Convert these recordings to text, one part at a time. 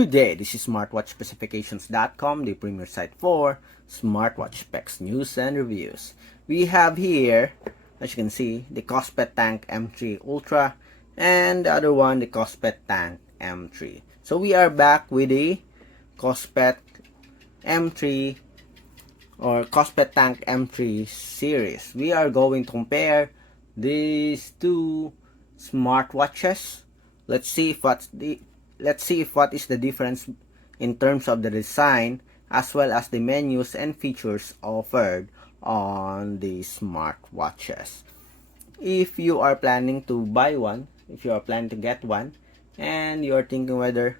Good day, this is smartwatchspecifications.com, the premier site for smartwatch specs, news, and reviews. We have here, as you can see, the KOSPET Tank M3 Ultra, and the other one, the KOSPET Tank M3. So we are back with the KOSPET M3 or KOSPET Tank M3 series. We are going to compare these two smartwatches. Let's see if what is the difference in terms of the design as well as the menus and features offered on the smartwatches. If you are planning to buy one, if you are planning to get one, and you are thinking whether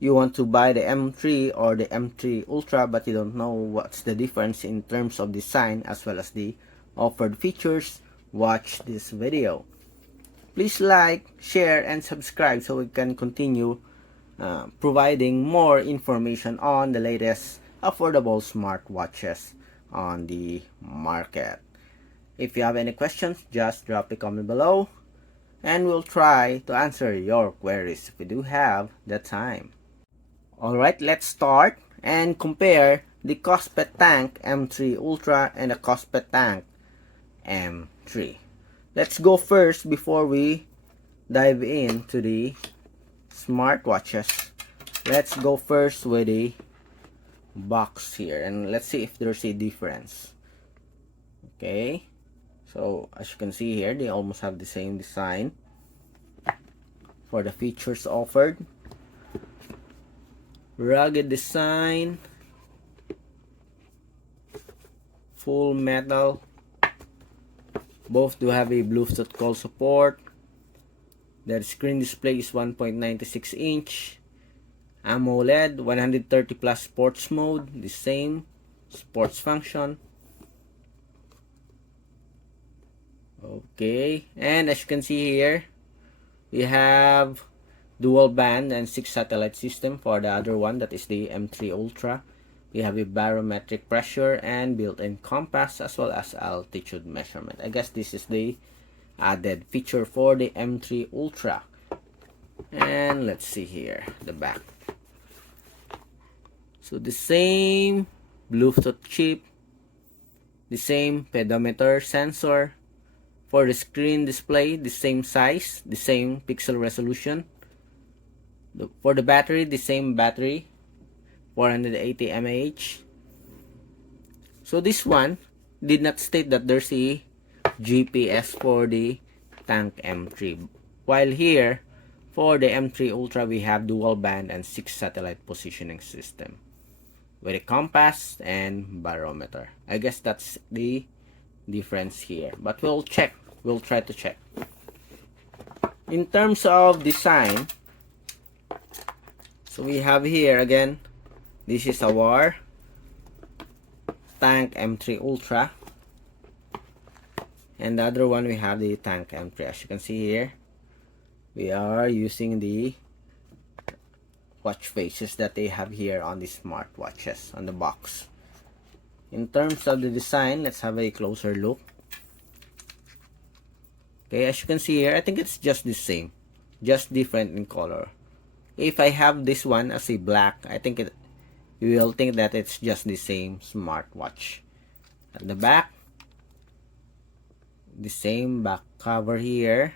you want to buy the M3 or the M3 Ultra but you don't know what's the difference in terms of design as well as the offered features, watch this video. Please like, share, and subscribe so we can continue providing more information on the latest affordable smartwatches on the market. If you have any questions, just drop a comment below and we'll try to answer your queries if we do have the time. Alright, let's start and compare the KOSPET Tank M3 Ultra and the KOSPET Tank M3. Let's go first before we dive into the smartwatches. Let's go first with the box here and let's see if there's a difference. Okay, so as you can see here, they almost have the same design for the features offered. Rugged design, full metal. Both do have a Bluetooth call support. The screen display is 1.96 inch. AMOLED, 130 plus sports mode, the same sports function. Okay, and as you can see here, we have dual band and 6 satellite system for the other one, that is the M3 Ultra. We have a barometric pressure and built-in compass as well as altitude measurement. I guess this is the added feature for the M3 Ultra. And let's see here, the back. So the same Bluetooth chip, the same pedometer sensor. For the screen display, the same size, the same pixel resolution. For the battery, the same battery, 480 mAh. So this one did not state that there's a GPS for the Tank M3. While here, for the M3 Ultra, we have dual band and 6 satellite positioning system with a compass and barometer. I guess that's the difference here. But we'll check. We'll try to check. In terms of design, so we have here again, this is our Tank M3 Ultra. And the other one we have the Tank M3. As you can see here, we are using the watch faces that they have here on the smartwatches on the box. In terms of the design, let's have a closer look. Okay, as you can see here, I think it's just the same, just different in color. If I have this one as a black, I think you will think that it's just the same smartwatch. At the back, the same back cover here.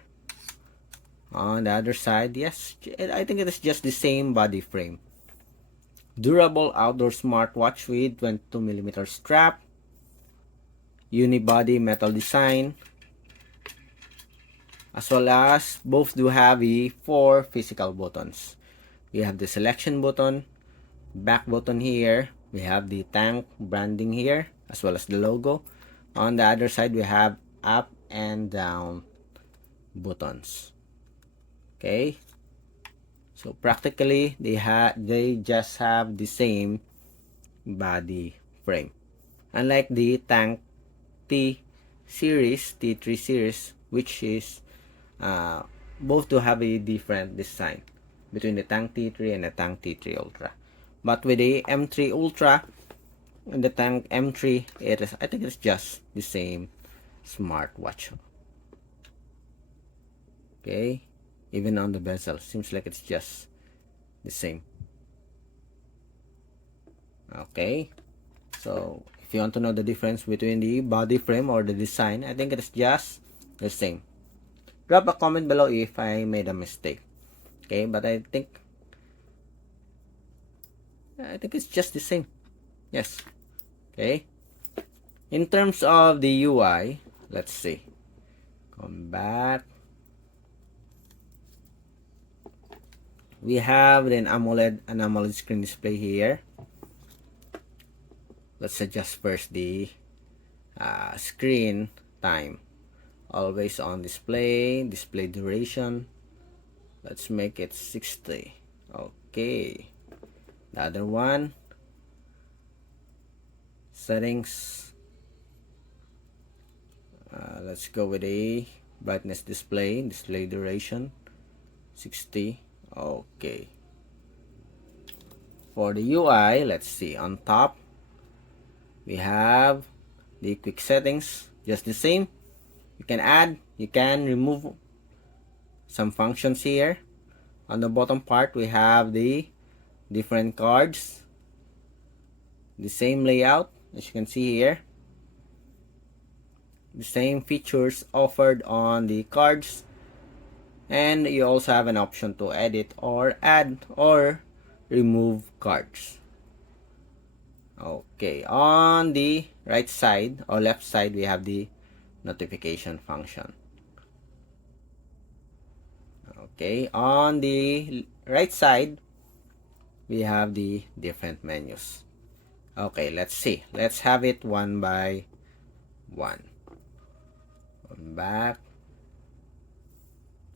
On the other side, yes, I think it is just the same body frame. Durable outdoor smartwatch with 22mm strap. Unibody metal design. As well as both do have 4 physical buttons. We have the selection button, back button here. We have the Tank branding here as well as the logo. On the other side, we have up and down buttons. Okay, so practically they just have the same body frame, unlike the Tank T series, T3 series, which is both to have a different design between the Tank T3 and the Tank T3 Ultra. But with the M3 Ultra and the Tank M3, I think it's just the same smartwatch. Okay, even on the bezel, seems like it's just the same. Okay, so if you want to know the difference between the body frame or the design, I think it's just the same. Drop a comment below if I made a mistake. Okay, but I think it's just the same. Yes. Okay. In terms of the UI, let's see. Come back. We have an AMOLED screen display here. Let's adjust first the screen time. Always on display duration. Let's make it 60. Okay. The other one, settings. Let's go with a brightness display duration 60. Okay. For the UI, let's see. On top, we have the quick settings, just the same. You can add, you can remove some functions here. On the bottom part, we have the different cards, the same layout as you can see here, the same features offered on the cards, and you also have an option to edit or add or remove cards. Okay, on the right side or left side, we have the notification function. Okay, on the right side, we have the different menus. Okay, let's see. Let's have it one by one. Come back.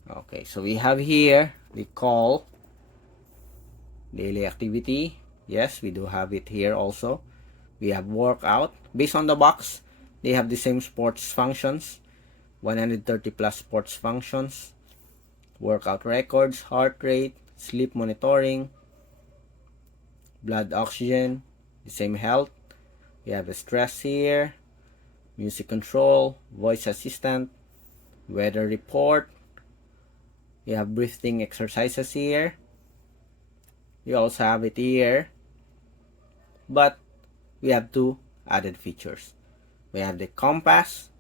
Okay, so we have here the call, daily activity. Yes, we do have it here also. We have workout. Based on the box, they have the same sports functions, 130 plus sports functions, workout records, heart rate, sleep monitoring, blood oxygen, the same health. We have a stress here, music control, voice assistant, weather report. We have breathing exercises here. We also have it here, but we have two added features. We have the compass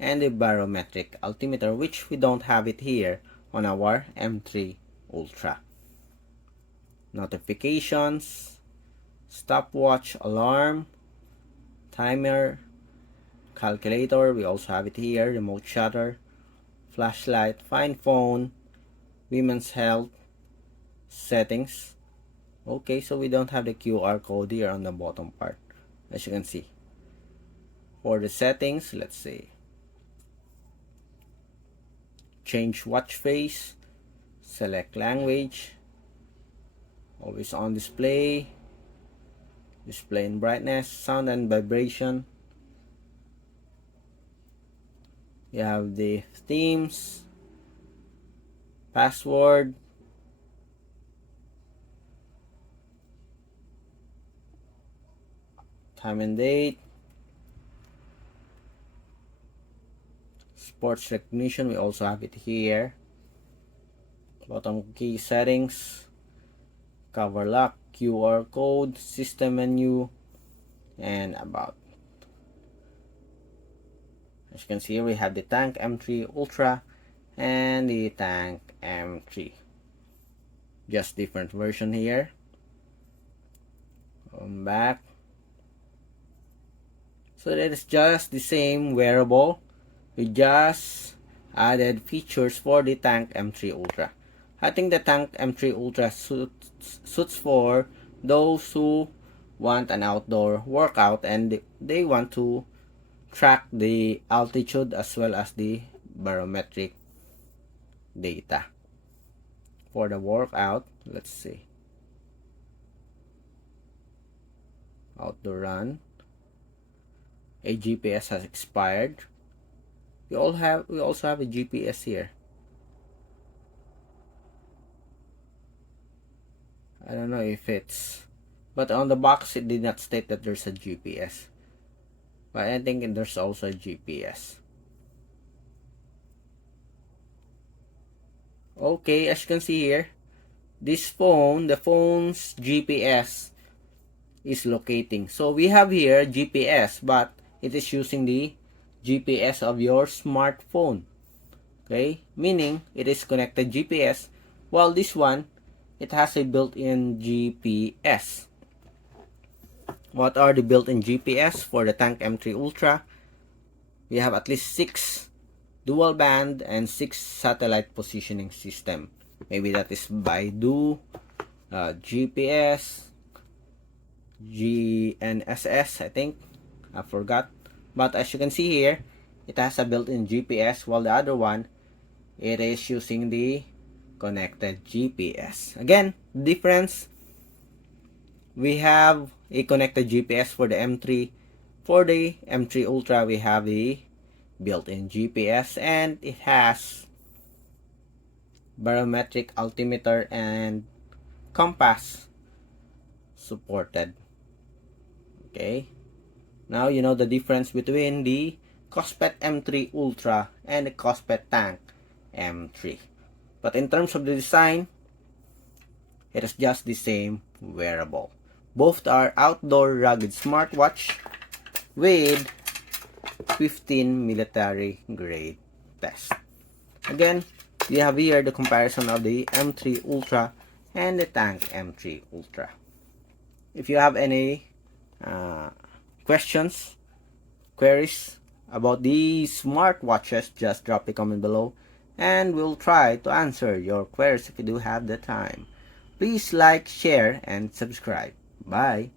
and the barometric altimeter, which we don't have it here on our M3 Ultra. Notifications, stopwatch, alarm, timer, calculator. We also have it here, remote shutter, flashlight, find phone, women's health, settings. Okay, so we don't have the QR code here on the bottom part, as you can see. For the settings, let's see. Change watch face, select language, always on display, display in brightness, sound and vibration. You have the themes, password, time and date, sports recognition. We also have it here. Bottom key settings, cover lock, QR code, system menu, and about. As you can see here, we have the Tank M3 Ultra and the Tank M3. Just different version here. Come back. So that is just the same wearable. We just added features for the Tank M3 Ultra. I think the Tank M3 Ultra suits for those who want an outdoor workout and they want to track the altitude as well as the barometric data. For the workout, let's see. Outdoor run. A GPS has expired. We also have a GPS here. I don't know if it's, but on the box it did not state that there's a GPS. But I think there's also a GPS. Okay, as you can see here, this phone, the phone's GPS is locating. So we have here GPS, but it is using the GPS of your smartphone. Okay, meaning it is connected GPS, while this one, it has a built-in GPS. What are the built-in GPS for the Tank M3 Ultra? We have at least 6 dual band and 6 satellite positioning system. Maybe that is Baidu, GPS, GNSS, I think. I forgot. But as you can see here, it has a built-in GPS, while the other one, it is using the connected GPS. Again, difference, we have a connected GPS for the M3. For the M3 Ultra, we have the built-in GPS, and it has barometric altimeter and compass supported. Okay, now you know the difference between the KOSPET M3 Ultra and the KOSPET Tank M3. But in terms of the design, it is just the same wearable. Both are outdoor rugged smartwatch with 15 military grade test. Again, we have here the comparison of the M3 Ultra and the Tank M3 Ultra. If you have any questions, queries about these smartwatches, just drop a comment below and we'll try to answer your queries if you do have the time. Please like, share, and subscribe. Bye.